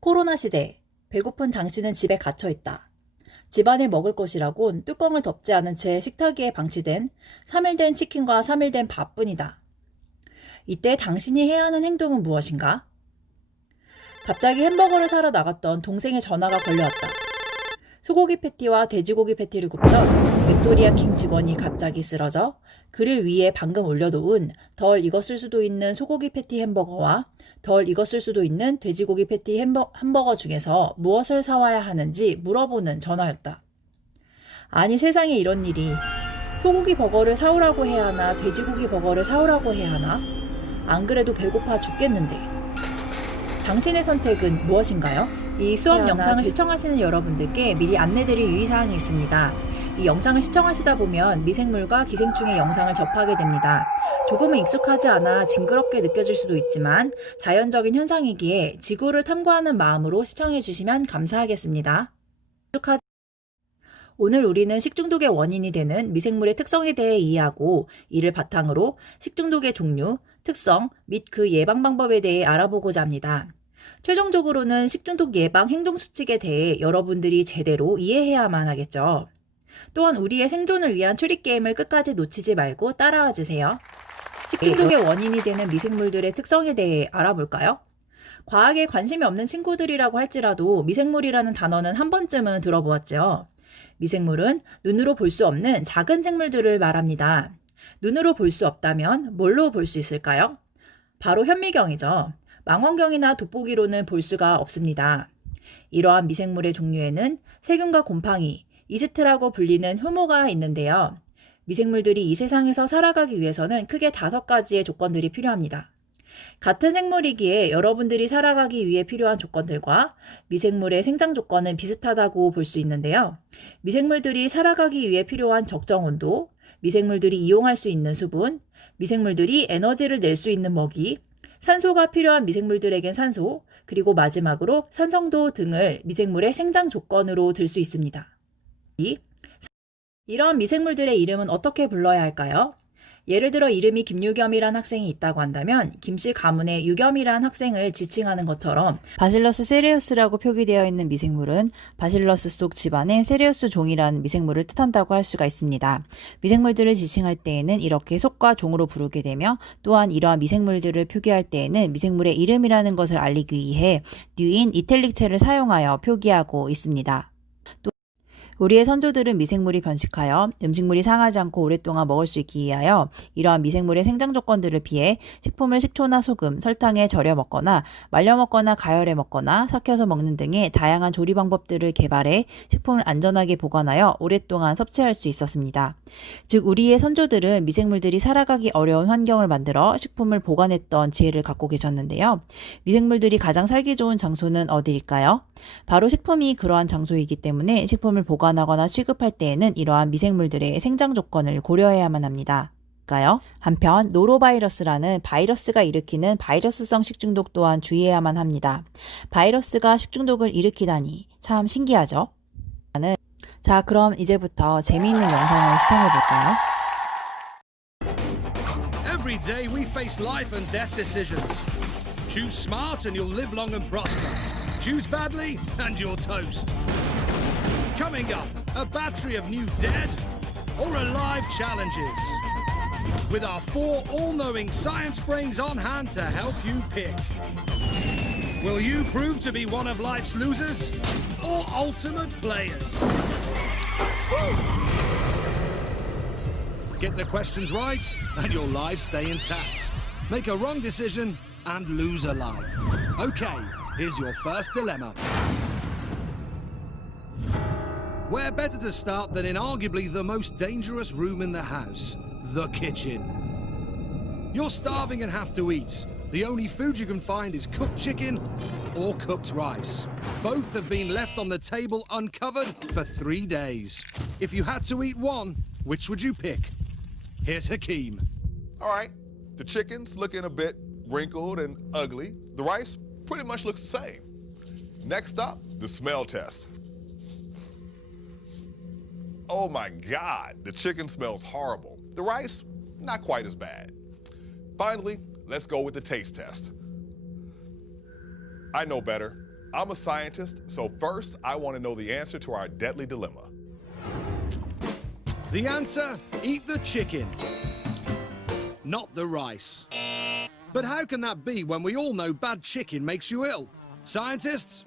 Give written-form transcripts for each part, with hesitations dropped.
코로나 시대, 배고픈 당신은 집에 갇혀 있다. 집안에 먹을 것이라곤 뚜껑을 덮지 않은 채 식탁 위에 방치된 3일 된 치킨과 3일 된 밥뿐이다. 이때 당신이 해야 하는 행동은 무엇인가? 갑자기 햄버거를 사러 나갔던 동생의 전화가 걸려왔다. 소고기 패티와 돼지고기 패티를 굽던 빅토리아 킹 직원이 갑자기 쓰러져 그릴 위에 방금 올려놓은 덜 익었을 수도 있는 소고기 패티 햄버거와 덜 익었을 수도 있는 돼지고기 패티 햄버거 중에서 무엇을 사와야 하는지 물어보는 전화였다. 아니 세상에 이런 일이. 소고기 버거를 사오라고 해야 하나 돼지고기 버거를 사오라고 해야 하나? 안 그래도 배고파 죽겠는데. 당신의 선택은 무엇인가요? 이 수업 영상을 시청하시는 여러분들께 미리 안내드릴 유의사항이 있습니다. 이 영상을 시청하시다 보면 미생물과 기생충의 영상을 접하게 됩니다. 조금은 익숙하지 않아 징그럽게 느껴질 수도 있지만 자연적인 현상이기에 지구를 탐구하는 마음으로 시청해 주시면 감사하겠습니다. 오늘 우리는 식중독의 원인이 되는 미생물의 특성에 대해 이해하고 이를 바탕으로 식중독의 종류, 특성 및 그 예방 방법에 대해 알아보고자 합니다. 최종적으로는 식중독 예방 행동수칙에 대해 여러분들이 제대로 이해해야만 하겠죠. 또한 우리의 생존을 위한 추리게임을 끝까지 놓치지 말고 따라와 주세요. 식중독의 원인이 되는 미생물들의 특성에 대해 알아볼까요? 과학에 관심이 없는 친구들이라고 할지라도 미생물이라는 단어는 한 번쯤은 들어보았죠. 미생물은 눈으로 볼 수 없는 작은 생물들을 말합니다. 눈으로 볼 수 없다면 뭘로 볼 수 있을까요? 바로 현미경이죠. 망원경이나 돋보기로는 볼 수가 없습니다. 이러한 미생물의 종류에는 세균과 곰팡이, 이스트라고 불리는 효모가 있는데요. 미생물들이 이 세상에서 살아가기 위해서는 크게 5가지의 조건들이 필요합니다. 같은 생물이기에 여러분들이 살아가기 위해 필요한 조건들과 미생물의 생장 조건은 비슷하다고 볼 수 있는데요. 미생물들이 살아가기 위해 필요한 적정 온도, 미생물들이 이용할 수 있는 수분, 미생물들이 에너지를 낼 수 있는 먹이, 산소가 필요한 미생물들에겐 산소, 그리고 마지막으로 산성도 등을 미생물의 생장 조건으로 들 수 있습니다. 이런 미생물들의 이름은 어떻게 불러야 할까요? 예를 들어 이름이 김유겸이란 학생이 있다고 한다면 김씨 가문의 유겸이란 학생을 지칭하는 것처럼 바실러스 세레우스라고 표기되어 있는 미생물은 바실러스 속 집안의 세레우스 종이라는 미생물을 뜻한다고 할 수가 있습니다. 미생물들을 지칭할 때에는 이렇게 속과 종으로 부르게 되며 또한 이러한 미생물들을 표기할 때에는 미생물의 이름이라는 것을 알리기 위해 뉴인 이탈릭체를 사용하여 표기하고 있습니다. 우리의 선조들은 미생물이 번식하여 음식물이 상하지 않고 오랫동안 먹을 수 있기 위하여 이러한 미생물의 생장 조건들을 피해 식품을 식초나 소금, 설탕에 절여 먹거나 말려 먹거나 가열해 먹거나 삭혀서 먹는 등의 다양한 조리 방법들을 개발해 식품을 안전하게 보관하여 오랫동안 섭취할 수 있었습니다. 즉 우리의 선조들은 미생물들이 살아가기 어려운 환경을 만들어 식품을 보관했던 지혜를 갖고 계셨는데요. 미생물들이 가장 살기 좋은 장소는 어디일까요? 바로 식품이 그러한 장소이기 때문에 식품을 보관하거나 취급할 때에는 이러한 미생물들의 생장 조건을 고려해야만 합니다. 한편 노로바이러스라는 바이러스가 일으키는 바이러스성 식중독 또한 주의해야만 합니다. 바이러스가 식중독을 일으키다니 참 신기하죠? 자, 그럼 이제부터 재미있는 영상을 시청해볼까요? Every day we face life and death decisions. Choose smart and you'll live long and prosper. Choose badly and you're toast. Coming up, a battery of new dead or alive challenges. With our 4 all-knowing science brains on hand to help you pick. Will you prove to be one of life's losers or ultimate players? Get the questions right and your lives stay intact. Make a wrong decision and lose a life. Okay, here's your first dilemma. Where better to start than in arguably the most dangerous room in the house, the kitchen. You're starving and have to eat. The only food you can find is cooked chicken or cooked rice. Both have been left on the table uncovered for 3 days. If you had to eat one, which would you pick? Here's Hakeem. All right, the chicken's looking a bit wrinkled and ugly. The rice pretty much looks the same. Next up, the smell test. Oh my God, the chicken smells horrible. The rice, not quite as bad. Finally, let's go with the taste test. I know better. I'm a scientist, so first I want to know the answer to our deadly dilemma. The answer? Eat the chicken, not the rice. But how can that be when we all know bad chicken makes you ill? Scientists?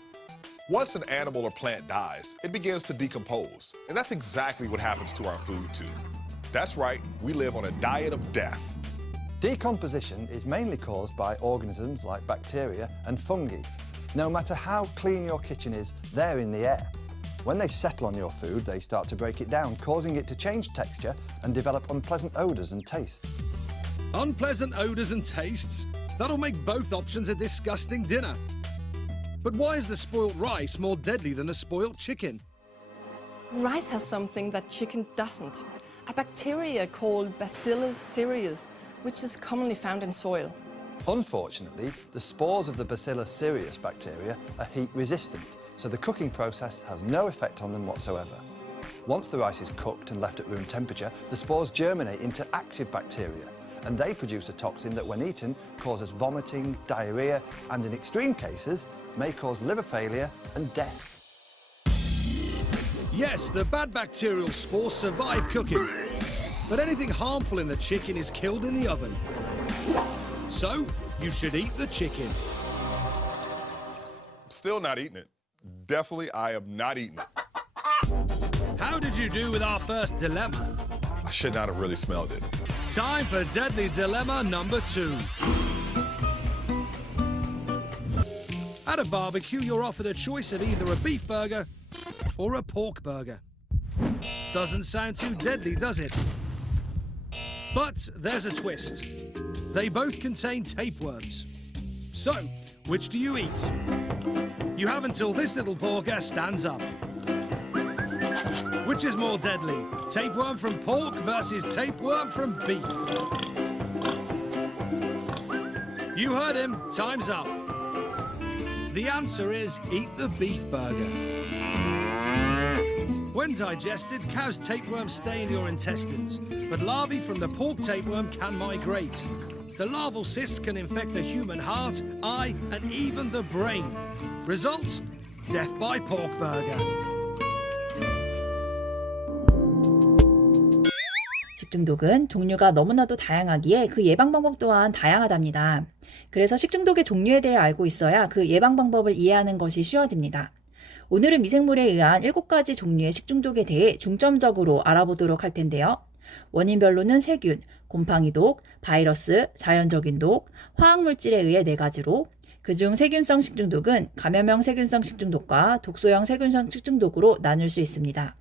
Once an animal or plant dies, it begins to decompose. And that's exactly what happens to our food too. That's right, we live on a diet of death. Decomposition is mainly caused by organisms like bacteria and fungi. No matter how clean your kitchen is, they're in the air. When they settle on your food, they start to break it down, causing it to change texture and develop unpleasant odours and tastes. Unpleasant odours and tastes? That'll make both options a disgusting dinner. But why is the spoiled rice more deadly than a spoiled chicken? Rice has something that chicken doesn't. A bacteria called Bacillus cereus, which is commonly found in soil. Unfortunately, the spores of the Bacillus cereus bacteria are heat resistant, so the cooking process has no effect on them whatsoever. Once the rice is cooked and left at room temperature, the spores germinate into active bacteria, and they produce a toxin that when eaten causes vomiting, diarrhea, and in extreme cases may cause liver failure and death. Yes, the bad bacterial spores survive cooking, but anything harmful in the chicken is killed in the oven. So, you should eat the chicken. Still not eating it. Definitely, I am not eating it. How did you do with our first dilemma? I should not have really smelled it. Time for Deadly Dilemma number 2. At a barbecue, you're offered a choice of either a beef burger or a pork burger. Doesn't sound too deadly, does it? But there's a twist. They both contain tapeworms. So, which do you eat? You have until this little porker stands up. Which is more deadly? Tapeworm from pork versus tapeworm from beef? You heard him. Time's up. The answer is eat the beef burger. When digested, cow's tapeworms stay in your intestines, but larvae from the pork tapeworm can migrate. The larval cysts can infect the human heart, eye, and even the brain. Result? Death by pork burger. 식중독은 종류가 너무나도 다양하기에 그 예방 방법 또한 다양하답니다. 그래서 식중독의 종류에 대해 알고 있어야 그 예방 방법을 이해하는 것이 쉬워집니다. 오늘은 미생물에 의한 7가지 종류의 식중독에 대해 중점적으로 알아보도록 할 텐데요. 원인별로는 세균, 곰팡이독, 바이러스, 자연적인 독, 화학물질에 의해 4가지로, 그중 세균성 식중독은 감염형 세균성 식중독과 독소형 세균성 식중독으로 나눌 수 있습니다.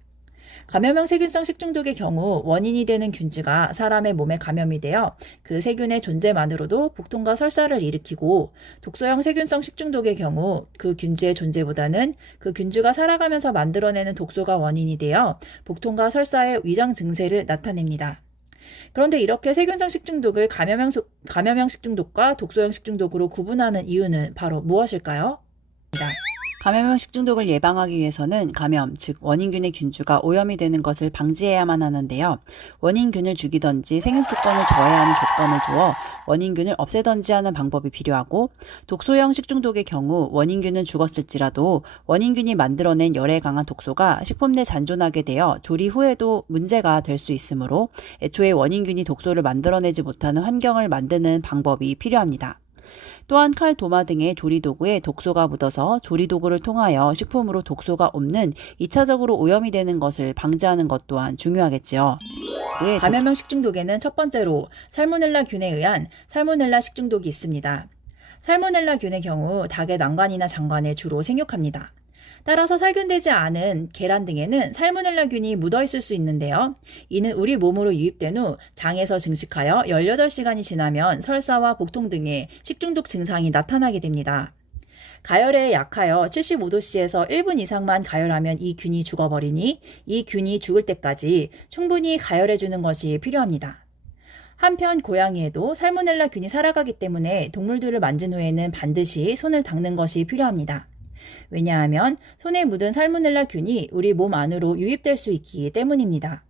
감염형 세균성 식중독의 경우 원인이 되는 균주가 사람의 몸에 감염이 되어 그 세균의 존재만으로도 복통과 설사를 일으키고, 독소형 세균성 식중독의 경우 그 균주의 존재보다는 그 균주가 살아가면서 만들어내는 독소가 원인이 되어 복통과 설사의 위장 증세를 나타냅니다. 그런데 이렇게 세균성 식중독을 감염형 식중독과 독소형 식중독으로 구분하는 이유는 바로 무엇일까요? 감염형 식중독을 예방하기 위해서는 감염, 즉 원인균의 균주가 오염이 되는 것을 방지해야만 하는데요. 원인균을 죽이던지 생육 조건을 저해하는 조건을 두어 원인균을 없애던지 하는 방법이 필요하고, 독소형 식중독의 경우 원인균은 죽었을지라도 원인균이 만들어낸 열에 강한 독소가 식품 내 잔존하게 되어 조리 후에도 문제가 될 수 있으므로 애초에 원인균이 독소를 만들어내지 못하는 환경을 만드는 방법이 필요합니다. 또한 칼, 도마 등의 조리도구에 독소가 묻어서 조리도구를 통하여 식품으로 독소가 없는 2차적으로 오염이 되는 것을 방지하는 것 또한 중요하겠지요. 감염형 식중독에는 첫 번째로 살모넬라균에 의한 살모넬라 식중독이 있습니다. 살모넬라균의 경우 닭의 난관이나 장관에 주로 생육합니다. 따라서 살균되지 않은 계란 등에는 살모넬라균이 묻어있을 수 있는데요. 이는 우리 몸으로 유입된 후 장에서 증식하여 18시간이 지나면 설사와 복통 등의 식중독 증상이 나타나게 됩니다. 가열에 약하여 75도씨에서 1분 이상만 가열하면 이 균이 죽어버리니 이 균이 죽을 때까지 충분히 가열해주는 것이 필요합니다. 한편 고양이에도 살모넬라균이 살아가기 때문에 동물들을 만진 후에는 반드시 손을 닦는 것이 필요합니다. 왜냐하면 손에 묻은 살모넬라균이 우리 몸 안으로 유입될 수 있기 때문입니다.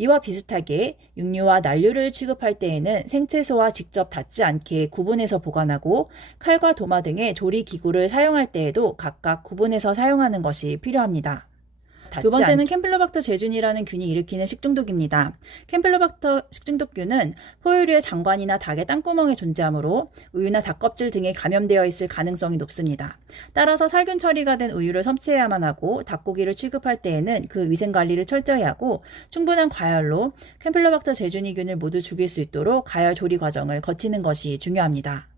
이와 비슷하게 육류와 난류를 취급할 때에는 생채소와 직접 닿지 않게 구분해서 보관하고 칼과 도마 등의 조리 기구를 사용할 때에도 각각 구분해서 사용하는 것이 필요합니다. 두 번째는 캠필로박터 제균이라는 균이 일으키는 식중독입니다. 캠필로박터 식중독균은 포유류의 장관이나 닭의 땅구멍에 존재하므로 우유나 닭껍질 등에 감염되어 있을 가능성이 높습니다. 따라서 살균 처리가 된 우유를 섭취해야만 하고 닭고기를 취급할 때에는 그 위생관리를 철저히 하고 충분한 과열로 캠필로박터 제균이균을 모두 죽일 수 있도록 가열 조리 과정을 거치는 것이 중요합니다.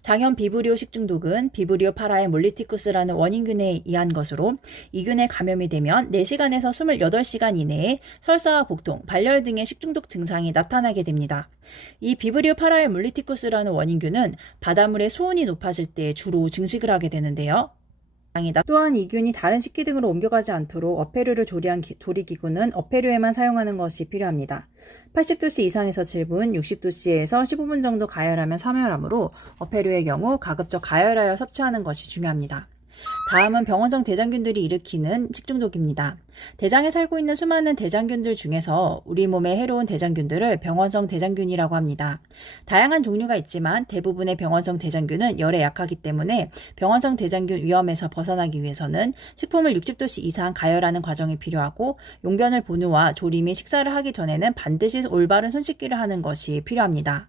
장염 비브리오 식중독은 비브리오 파라의 몰리티쿠스라는 원인균에 의한 것으로 이 균에 감염이 되면 4시간에서 28시간 이내에 설사와 복통, 발열 등의 식중독 증상이 나타나게 됩니다. 이 비브리오 파라의 몰리티쿠스라는 원인균은 바닷물의 수온이 높아질 때 주로 증식을 하게 되는데요. 또한 이 균이 다른 식기 등으로 옮겨가지 않도록 어패류를 조리한 조리기구는 어패류에만 사용하는 것이 필요합니다. 80도씨 이상에서 7분, 60도씨에서 15분 정도 가열하면 사멸하므로 어패류의 경우 가급적 가열하여 섭취하는 것이 중요합니다. 다음은 병원성 대장균들이 일으키는 식중독입니다. 대장에 살고 있는 수많은 대장균들 중에서 우리 몸에 해로운 대장균들을 병원성 대장균이라고 합니다. 다양한 종류가 있지만 대부분의 병원성 대장균은 열에 약하기 때문에 병원성 대장균 위험에서 벗어나기 위해서는 식품을 60도씨 이상 가열하는 과정이 필요하고 용변을 본후와 조리 및 식사를 하기 전에는 반드시 올바른 손 씻기를 하는 것이 필요합니다.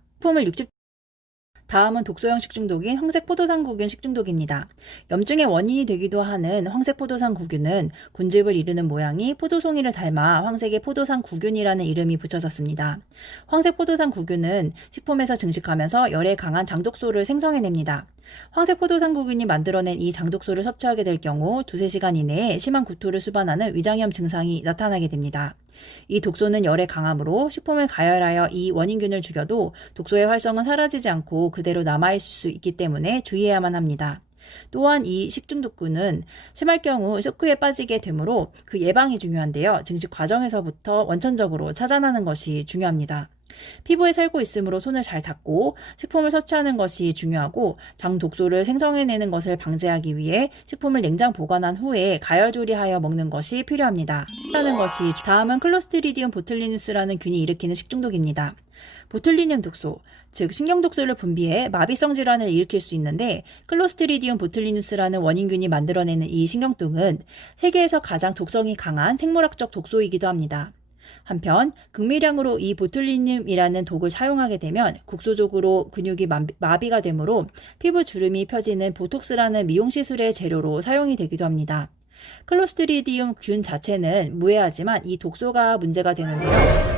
다음은 독소형 식중독인 황색포도상구균 식중독입니다. 염증의 원인이 되기도 하는 황색포도상구균은 군집을 이루는 모양이 포도송이를 닮아 황색의 포도상구균이라는 이름이 붙여졌습니다. 황색포도상구균은 식품에서 증식하면서 열에 강한 장독소를 생성해냅니다. 황색포도상구균이 만들어낸 이 장독소를 섭취하게 될 경우 2-3시간 이내에 심한 구토를 수반하는 위장염 증상이 나타나게 됩니다. 이 독소는 열에 강하므로 식품을 가열하여 이 원인균을 죽여도 독소의 활성은 사라지지 않고 그대로 남아있을 수 있기 때문에 주의해야만 합니다. 또한 이 식중독균은 심할 경우 쇼크에 빠지게 되므로 그 예방이 중요한데요. 증식 과정에서부터 원천적으로 차단하는 것이 중요합니다. 피부에 살고 있으므로 손을 잘 닦고 식품을 섭취하는 것이 중요하고 장독소를 생성해내는 것을 방지하기 위해 식품을 냉장 보관한 후에 가열 조리하여 먹는 것이 필요합니다. 다음은 클로스트리디움 보툴리누스라는 균이 일으키는 식중독입니다. 보툴리늄 독소, 즉 신경독소를 분비해 마비성 질환을 일으킬 수 있는데 클로스트리디움 보툴리누스라는 원인균이 만들어내는 이 신경독은 세계에서 가장 독성이 강한 생물학적 독소이기도 합니다. 한편 극미량으로 이 보툴리늄이라는 독을 사용하게 되면 국소적으로 근육이 마비가 되므로 피부 주름이 펴지는 보톡스라는 미용시술의 재료로 사용이 되기도 합니다. 클로스트리디움 균 자체는 무해하지만 이 독소가 문제가 되는데요.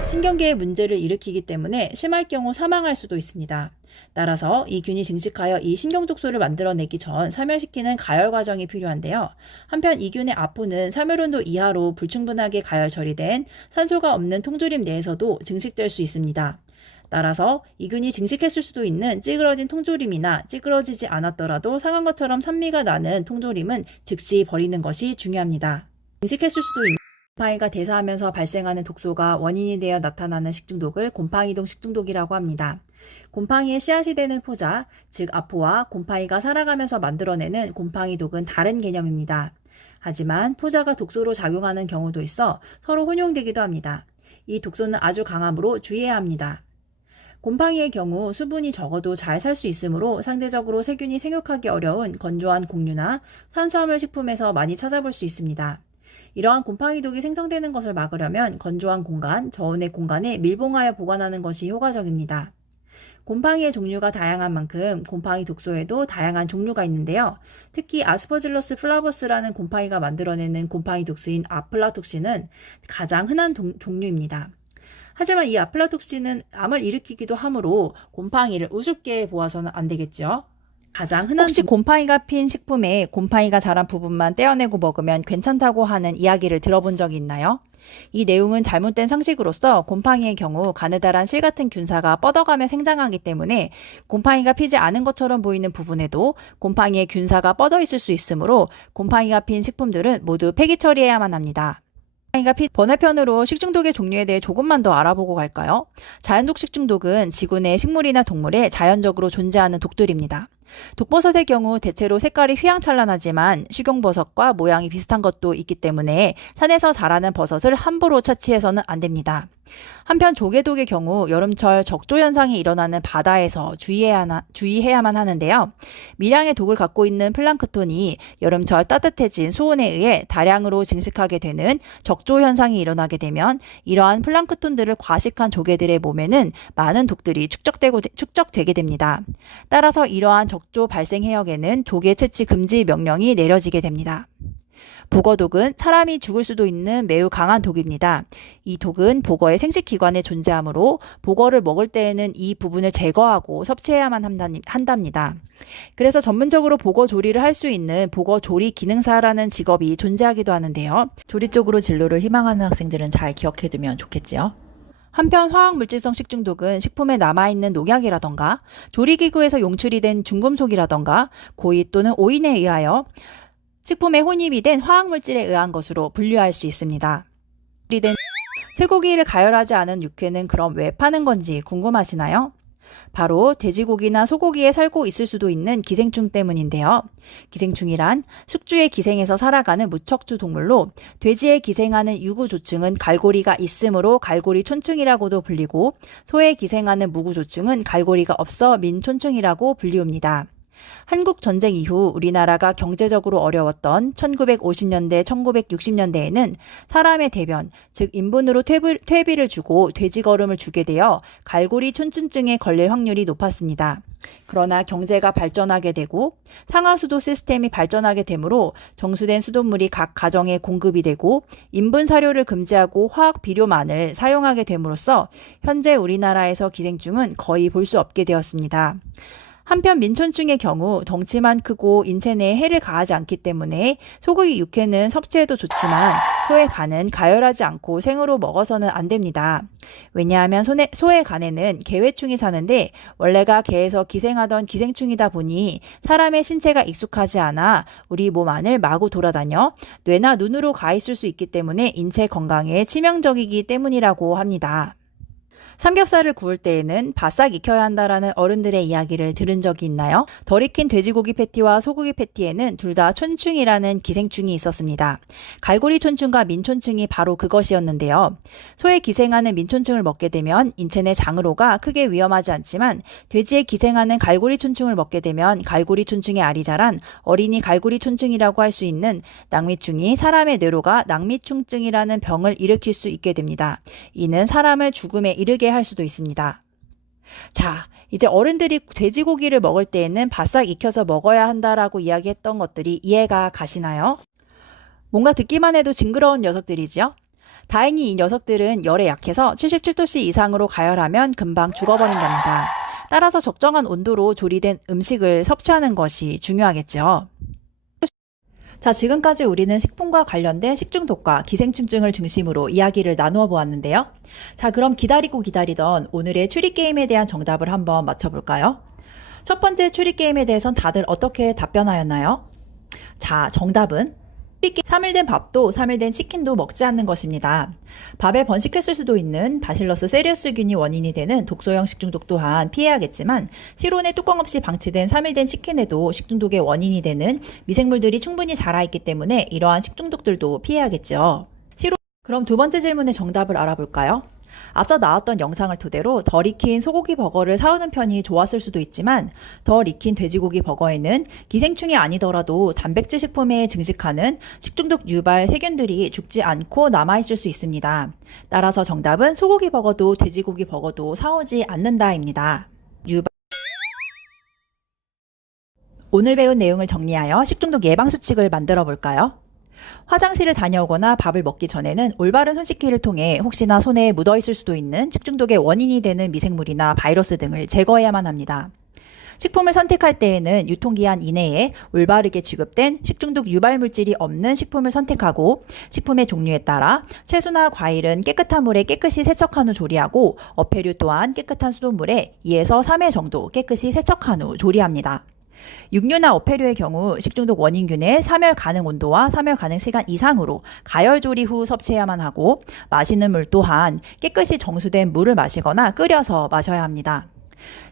신경계에 문제를 일으키기 때문에 심할 경우 사망할 수도 있습니다. 따라서 이 균이 증식하여 이 신경독소를 만들어내기 전 사멸시키는 가열 과정이 필요한데요. 한편 이 균의 아포는 사멸온도 이하로 불충분하게 가열 처리된 산소가 없는 통조림 내에서도 증식될 수 있습니다. 따라서 이 균이 증식했을 수도 있는 찌그러진 통조림이나 찌그러지지 않았더라도 상한 것처럼 산미가 나는 통조림은 즉시 버리는 것이 중요합니다. 증식했을 수도 있는 곰팡이가 대사하면서 발생하는 독소가 원인이 되어 나타나는 식중독을 곰팡이독 식중독이라고 합니다. 곰팡이의 씨앗이 되는 포자, 즉 아포와 곰팡이가 살아가면서 만들어내는 곰팡이독은 다른 개념입니다. 하지만 포자가 독소로 작용하는 경우도 있어 서로 혼용되기도 합니다. 이 독소는 아주 강하므로 주의해야 합니다. 곰팡이의 경우 수분이 적어도 잘 살 수 있으므로 상대적으로 세균이 생육하기 어려운 건조한 곡류나 탄수화물 식품에서 많이 찾아볼 수 있습니다. 이러한 곰팡이독이 생성되는 것을 막으려면 건조한 공간, 저온의 공간에 밀봉하여 보관하는 것이 효과적입니다. 곰팡이의 종류가 다양한 만큼 곰팡이 독소에도 다양한 종류가 있는데요. 특히 아스퍼질러스 플라버스라는 곰팡이가 만들어내는 곰팡이 독소인 아플라톡신은 가장 흔한 종류입니다. 하지만 이 아플라톡신은 암을 일으키기도 하므로 곰팡이를 우습게 보아서는 안 되겠죠. 혹시 곰팡이가 핀 식품에 곰팡이가 자란 부분만 떼어내고 먹으면 괜찮다고 하는 이야기를 들어본 적이 있나요? 이 내용은 잘못된 상식으로서 곰팡이의 경우 가느다란 실 같은 균사가 뻗어가며 생장하기 때문에 곰팡이가 피지 않은 것처럼 보이는 부분에도 곰팡이의 균사가 뻗어 있을 수 있으므로 곰팡이가 핀 식품들은 모두 폐기 처리해야만 합니다. 번외편으로 식중독의 종류에 대해 조금만 더 알아보고 갈까요? 자연독 식중독은 지구 내 식물이나 동물에 자연적으로 존재하는 독들입니다. 독버섯의 경우 대체로 색깔이 휘황찬란하지만 식용버섯과 모양이 비슷한 것도 있기 때문에 산에서 자라는 버섯을 함부로 채취해서는 안 됩니다. 한편 조개독의 경우 여름철 적조 현상이 일어나는 바다에서 주의해야만 하는데요. 미량의 독을 갖고 있는 플랑크톤이 여름철 따뜻해진 수온에 의해 다량으로 증식하게 되는 적조 현상이 일어나게 되면 이러한 플랑크톤들을 과식한 조개들의 몸에는 많은 독들이 축적되게 됩니다. 따라서 이러한 적조 발생 해역에는 조개 채취 금지 명령이 내려지게 됩니다. 복어독은 사람이 죽을 수도 있는 매우 강한 독입니다. 이 독은 복어의 생식기관에 존재하므로 복어를 먹을 때에는 이 부분을 제거하고 섭취해야만 한답니다. 그래서 전문적으로 복어 조리를 할 수 있는 복어 조리 기능사라는 직업이 존재하기도 하는데요. 조리 쪽으로 진로를 희망하는 학생들은 잘 기억해두면 좋겠지요. 한편 화학물질성 식중독은 식품에 남아있는 농약이라던가 조리기구에서 용출이 된 중금속이라던가 고의 또는 오인에 의하여 식품에 혼입이 된 화학물질에 의한 것으로 분류할 수 있습니다. 쇠고기를 가열하지 않은 육회는 그럼 왜 파는 건지 궁금하시나요? 바로 돼지고기나 소고기에 살고 있을 수도 있는 기생충 때문인데요. 기생충이란 숙주의 기생에서 살아가는 무척추 동물로 돼지에 기생하는 유구조충은 갈고리가 있으므로 갈고리촌충이라고도 불리고 소에 기생하는 무구조충은 갈고리가 없어 민촌충이라고 불리웁니다. 한국 전쟁 이후 우리나라가 경제적으로 어려웠던 1950년대, 1960년대에는 사람의 대변, 즉 인분으로 퇴비를 주고 돼지거름을 주게 되어 갈고리 촌춘증에 걸릴 확률이 높았습니다. 그러나 경제가 발전하게 되고 상하수도 시스템이 발전하게 되므로 정수된 수돗물이 각 가정에 공급이 되고 인분 사료를 금지하고 화학 비료만을 사용하게 됨으로써 현재 우리나라에서 기생충은 거의 볼 수 없게 되었습니다. 한편 민촌충의 경우 덩치만 크고 인체 내에 해를 가하지 않기 때문에 소고기 육회는 섭취해도 좋지만 소의 간은 가열하지 않고 생으로 먹어서는 안 됩니다. 왜냐하면 소의 간에는 개회충이 사는데 원래가 개에서 기생하던 기생충이다 보니 사람의 신체가 익숙하지 않아 우리 몸 안을 마구 돌아다녀 뇌나 눈으로 가 있을 수 있기 때문에 인체 건강에 치명적이기 때문이라고 합니다. 삼겹살을 구울 때에는 바싹 익혀야 한다라는 어른들의 이야기를 들은 적이 있나요? 덜 익힌 돼지고기 패티와 소고기 패티에는 둘 다 촌충이라는 기생충이 있었습니다. 갈고리 촌충과 민촌충이 바로 그것이었는데요. 소에 기생하는 민촌충을 먹게 되면 인체 내 장으로가 크게 위험하지 않지만 돼지에 기생하는 갈고리 촌충을 먹게 되면 갈고리 촌충의 알이 자란 어린이 갈고리 촌충이라고 할 수 있는 낭미충이 사람의 뇌로가 낭미충증이라는 병을 일으킬 수 있게 됩니다. 이는 사람을 죽음에 이르게 할 수도 있습니다. 자, 이제 어른들이 돼지고기를 먹을 때에는 바싹 익혀서 먹어야 한다라고 이야기했던 것들이 이해가 가시나요? 뭔가 듣기만 해도 징그러운 녀석들이죠? 다행히 이 녀석들은 열에 약해서 77도씨 이상으로 가열하면 금방 죽어버린답니다. 따라서 적정한 온도로 조리된 음식을 섭취하는 것이 중요하겠죠. 자, 지금까지 우리는 식품과 관련된 식중독과 기생충증을 중심으로 이야기를 나누어 보았는데요. 자, 그럼 기다리던 오늘의 추리게임에 대한 정답을 한번 맞춰볼까요? 첫 번째 추리게임에 대해선 다들 어떻게 답변하였나요? 자, 정답은 3일 된 밥도 3일 된 치킨도 먹지 않는 것입니다. 밥에 번식했을 수도 있는 바실러스 세리우스균이 원인이 되는 독소형 식중독 또한 피해야겠지만 실온에 뚜껑 없이 방치된 3일 된 치킨에도 식중독의 원인이 되는 미생물들이 충분히 자라있기 때문에 이러한 식중독들도 피해야겠죠. 그럼 두 번째 질문의 정답을 알아볼까요? 앞서 나왔던 영상을 토대로 덜 익힌 소고기 버거를 사오는 편이 좋았을 수도 있지만 덜 익힌 돼지고기 버거에는 기생충이 아니더라도 단백질 식품에 증식하는 식중독 유발 세균들이 죽지 않고 남아있을 수 있습니다. 따라서 정답은 소고기 버거도 돼지고기 버거도 사오지 않는다입니다. 오늘 배운 내용을 정리하여 식중독 예방 수칙을 만들어 볼까요? 화장실을 다녀오거나 밥을 먹기 전에는 올바른 손 씻기를 통해 혹시나 손에 묻어 있을 수도 있는 식중독의 원인이 되는 미생물이나 바이러스 등을 제거해야만 합니다. 식품을 선택할 때에는 유통기한 이내에 올바르게 취급된 식중독 유발 물질이 없는 식품을 선택하고 식품의 종류에 따라 채소나 과일은 깨끗한 물에 깨끗이 세척한 후 조리하고 어패류 또한 깨끗한 수돗물에 2에서 3회 정도 깨끗이 세척한 후 조리합니다. 육류나 어패류의 경우 식중독 원인균의 사멸 가능 온도와 사멸 가능 시간 이상으로 가열 조리 후 섭취해야만 하고 마시는 물 또한 깨끗이 정수된 물을 마시거나 끓여서 마셔야 합니다.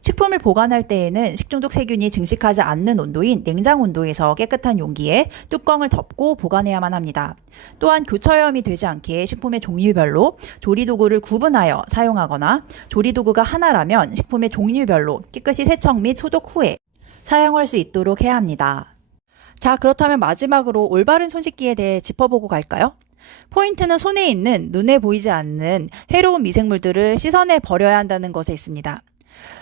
식품을 보관할 때에는 식중독 세균이 증식하지 않는 온도인 냉장 온도에서 깨끗한 용기에 뚜껑을 덮고 보관해야만 합니다. 또한 교차오염이 되지 않게 식품의 종류별로 조리도구를 구분하여 사용하거나 조리도구가 하나라면 식품의 종류별로 깨끗이 세척 및 소독 후에 사용할 수 있도록 해야 합니다. 자, 그렇다면 마지막으로 올바른 손 씻기에 대해 짚어보고 갈까요? 포인트는 손에 있는 눈에 보이지 않는 해로운 미생물들을 씻어내 버려야 한다는 것에 있습니다.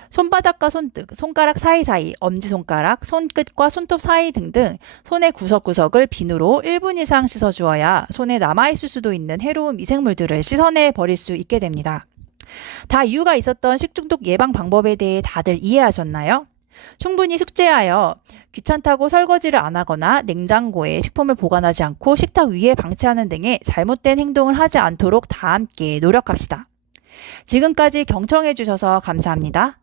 손바닥과 손등, 손가락 사이사이, 엄지손가락, 손끝과 손톱 사이 등등 손의 구석구석을 비누로 1분 이상 씻어주어야 손에 남아있을 수도 있는 해로운 미생물들을 씻어내 버릴 수 있게 됩니다. 다 이유가 있었던 식중독 예방 방법에 대해 다들 이해하셨나요? 충분히 숙지하여 귀찮다고 설거지를 안 하거나 냉장고에 식품을 보관하지 않고 식탁 위에 방치하는 등의 잘못된 행동을 하지 않도록 다 함께 노력합시다. 지금까지 경청해 주셔서 감사합니다.